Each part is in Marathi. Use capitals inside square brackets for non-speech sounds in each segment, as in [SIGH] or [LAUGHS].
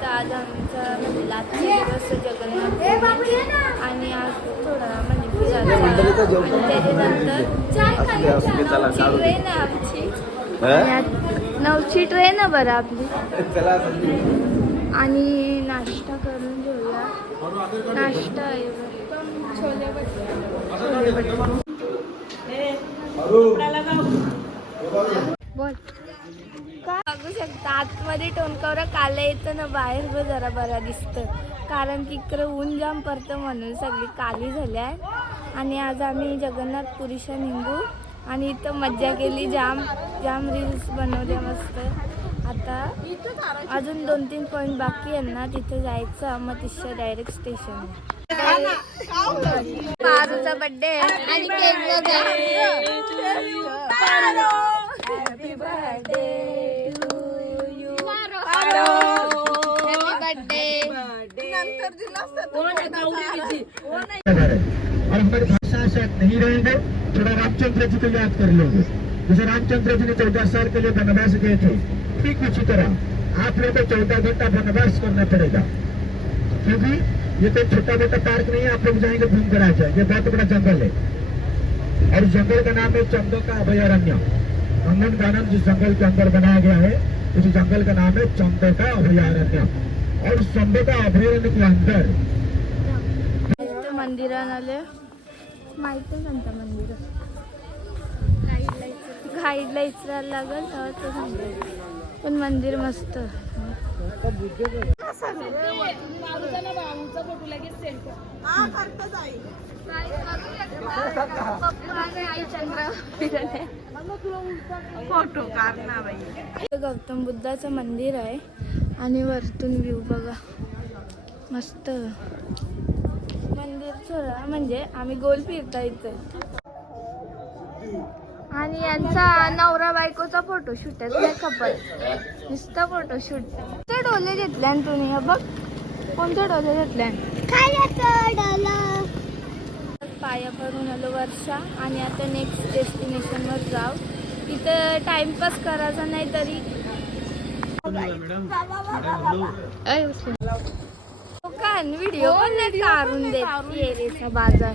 तर आज आमचा म्हणजे लास्ट दिवस जगन्नाथ आणि आज थोडा म्हणजे फिरायचा आणि त्याच्यानंतर असू दे, नऊची ट्रेन आहे आमची आणि आज नऊची ट्रेन आहे बरं. आपली. आणि नाश्ता करून घेऊया. नाश्ता आहे बरं. छोले छोले भटुरे. बोल. का शकता. आतमध्ये टोनकावरा काला येतं ना बाहेर बघ जरा बरा दिसतं. कारण की इकडे ऊन जाम पडतं म्हणून सगळी काली झाली आहे. आणि आज आम्ही जगन्नाथ पुरीशा निघू आणि इथं मज्जा केली जाम. जाम रील्स बनवल्या मस्त. आता अजून दोन तीन पॉईंट बाकी आहे ना तिथे जायचं मग तिथं डायरेक्ट स्टेशन पारूचा बर्थडे आणि केक हॅपी बर्थडे और हमारी भाषा शायद नहीं रहेंगे थोड़ा रामचंद्र जी को याद कर जैसे रामचंद्र जी ने चौदह साल के लिए वनवास गए थे ठीक उसी तरह आप लोग को चौदह घंटा वनवास करना पड़ेगा। क्योंकि ये कोई छोटा मोटा पार्क नहीं है, आप लोग जाएँगे घूम कर आ जाए ये बहुत बड़ा जंगल है और जंगल का नाम है चंदो का अभयारण्य नंदन कानन जिस जंगल के अंदर बनाया गया है उस जंगल का नाम है चंदो का अभयारण्य और उस चंदो का अभयारण्य के अंदर आले माहिती मंदिर? गाईडला इचरायला लागेल तेव्हा ते सांगेल पण मंदिर मस्त. [LAUGHS] गौतम बुद्धाचं मंदिर आहे. आणि वरतून व्ह्यू बघा. मस्त. मंदिर थोडं म्हणजे आम्ही गोल फिरता इथे. आणि यांचा नवरा बायकोचा फोटोशूट आहे नाही कपल नुसता फोटोशूट कोणते डोले घेतल्या तुम्ही? बघ. कोणते डोले घेतल्या पाया पडून आलो वर्षा. आणि आता नेक्स्ट डेस्टिनेशनवर जाऊ. तिथं टाइमपास करायचा नाही तरी. दुकान व्हिडिओ काढून देत येरेचा बाजार.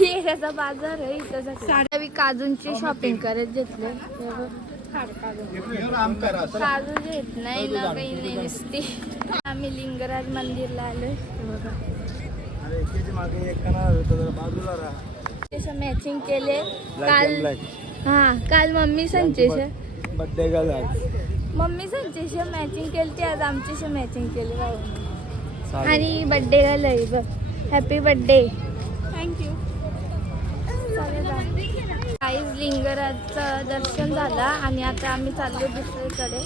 येरेचा बाजार आहे इथं. मी काजूंची शॉपिंग करत घेतले. काजू घेत नाही ना काही नाही नुसती. आम्ही लिंगराज मंदिरला आलोय. हे बघा त्याचं मॅचिंग केले. काल हा काल मम्मी संचेश. बड्डे का मम्मी संचेश मॅचिंग केली ती आज आमच्याशी मॅचिंग केली भाऊ आणि बड्डे घालय बघ. हॅपी बड्डे थँक्यू काहीच लिंगराजचं दर्शन झालं आणि आता आम्ही चाललो दुसरीकडे.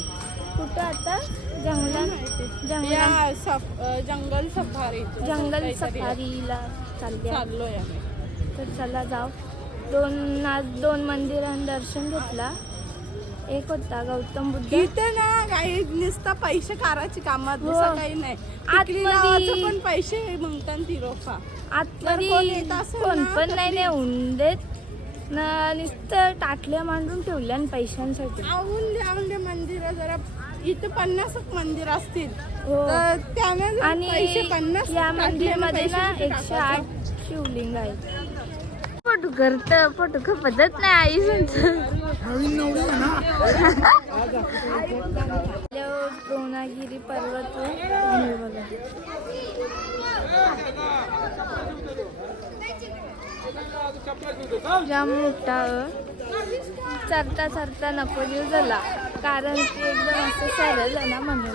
कुठं आता? जंगलात? जंगलात. जंगल सफारी. जंगल सफारीला चालले चाललोय तर चला जाऊ. दोन आज दोन मंदिरांना दर्शन घेतला. एक होता गौतम बुद्ध. इथे ना काही नुसतं पैसे काराची कामात हो. दुसरं काही नाही. आतमध्ये- पण पैसे मागतात ती रोफा आतमध्ये जर कोण येत असेल कोण ना, पण तर नाही नेऊन देत. न नुसतं टाटल्या मांडून ठेवल्या पैशांसाठी. आवून दे मंदिर जरा. इथे पन्नास मंदिर असतील. हो. तर त्याने जर आणि पैसे पन्नास या टाकले ना, मंदिरमध्ये ना एकशे टाकायचं? आठ शिवलिंग आहेत. फोटो करत फोटो खपतच नाही आई द्रोणागिरी पर्वत ज्या मोठा चरता चरता नको देऊ झाला. कारण की एकदम असं सारं झाला म्हणून.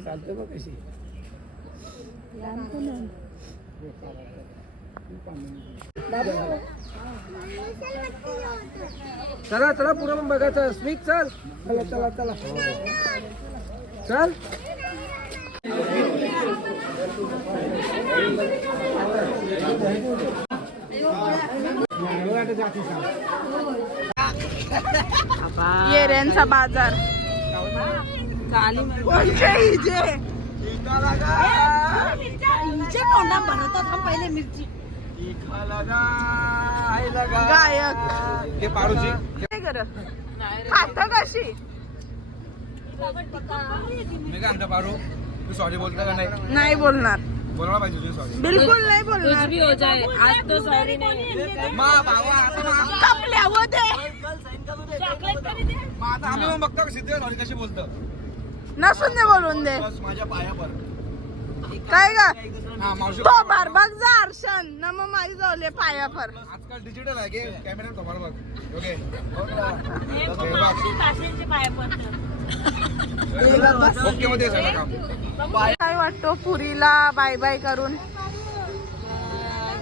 चालतं बघ कशी लहान पण चला चला पुढे पण बघायचं स्मित चल. चला चला चला. चल. येऱ्यांचा बाजार. कोणत्या हिजे गायक. हे काय करत खाता कशी? मी काय म्हणतो पारू? तू सॉरी बोलता का नाही? नाही बोलणार. बोलायला पाहिजे तुझी सॉरी बिलकुल नाही बोलणार. मा बाबा आता मा- कपल्या होते मग आता आम्ही मग बघतो का सिद्ध सॉरी कशी बोलतं? नसून दे बोलून दे. बस माझ्या पायावर. काय हा मावशी. तो बार बघ जा अर्शन न मग माझी जावले पायापर आजकाल डिजिटल आहे की कॅमेरा समोर बघ. ओके ओके मध्ये आहे सगळं काम काय वाटतो पुरीला? बाय बाय करून.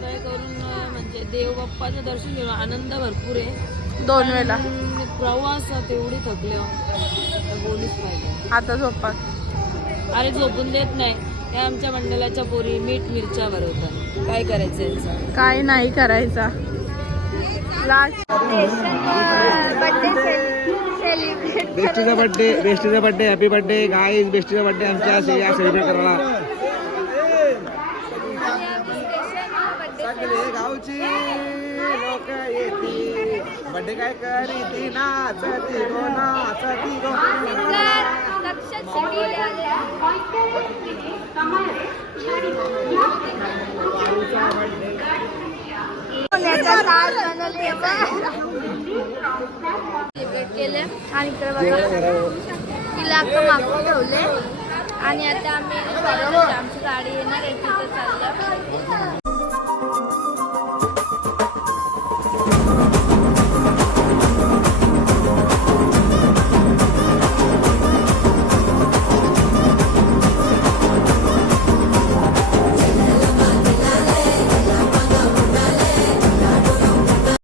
काय करून म्हणजे देव बाप्पाचं दर्शन घेऊन आनंद भरपूर आहे. दोन वेळा पण प्रवासात एवढी थकले. तर बोलूच पाहिजे. आता झोपा. अरे झोपून देत नाही. त्या आमच्या मंडळाच्या पोरी मीठ मिरच्या भरवतात काय करायचं यांचं? काय नाही करायचा. बेस्टीचा बर्थडे बेस्टीचा बर्थडे हॅपी बर्थडे गाईज बेस्टीचा बर्थडे आमच्या सेलिब्रेट करायला. सगळे गावची लोक येती. बर्थडे काय करीती? नाचती गो नाचती गो. लक्षात सिटी आणि इकडे तिला मागून ठेवले आणि आता आम्ही परत आमची गाडी येणार आहे तिथं चाललं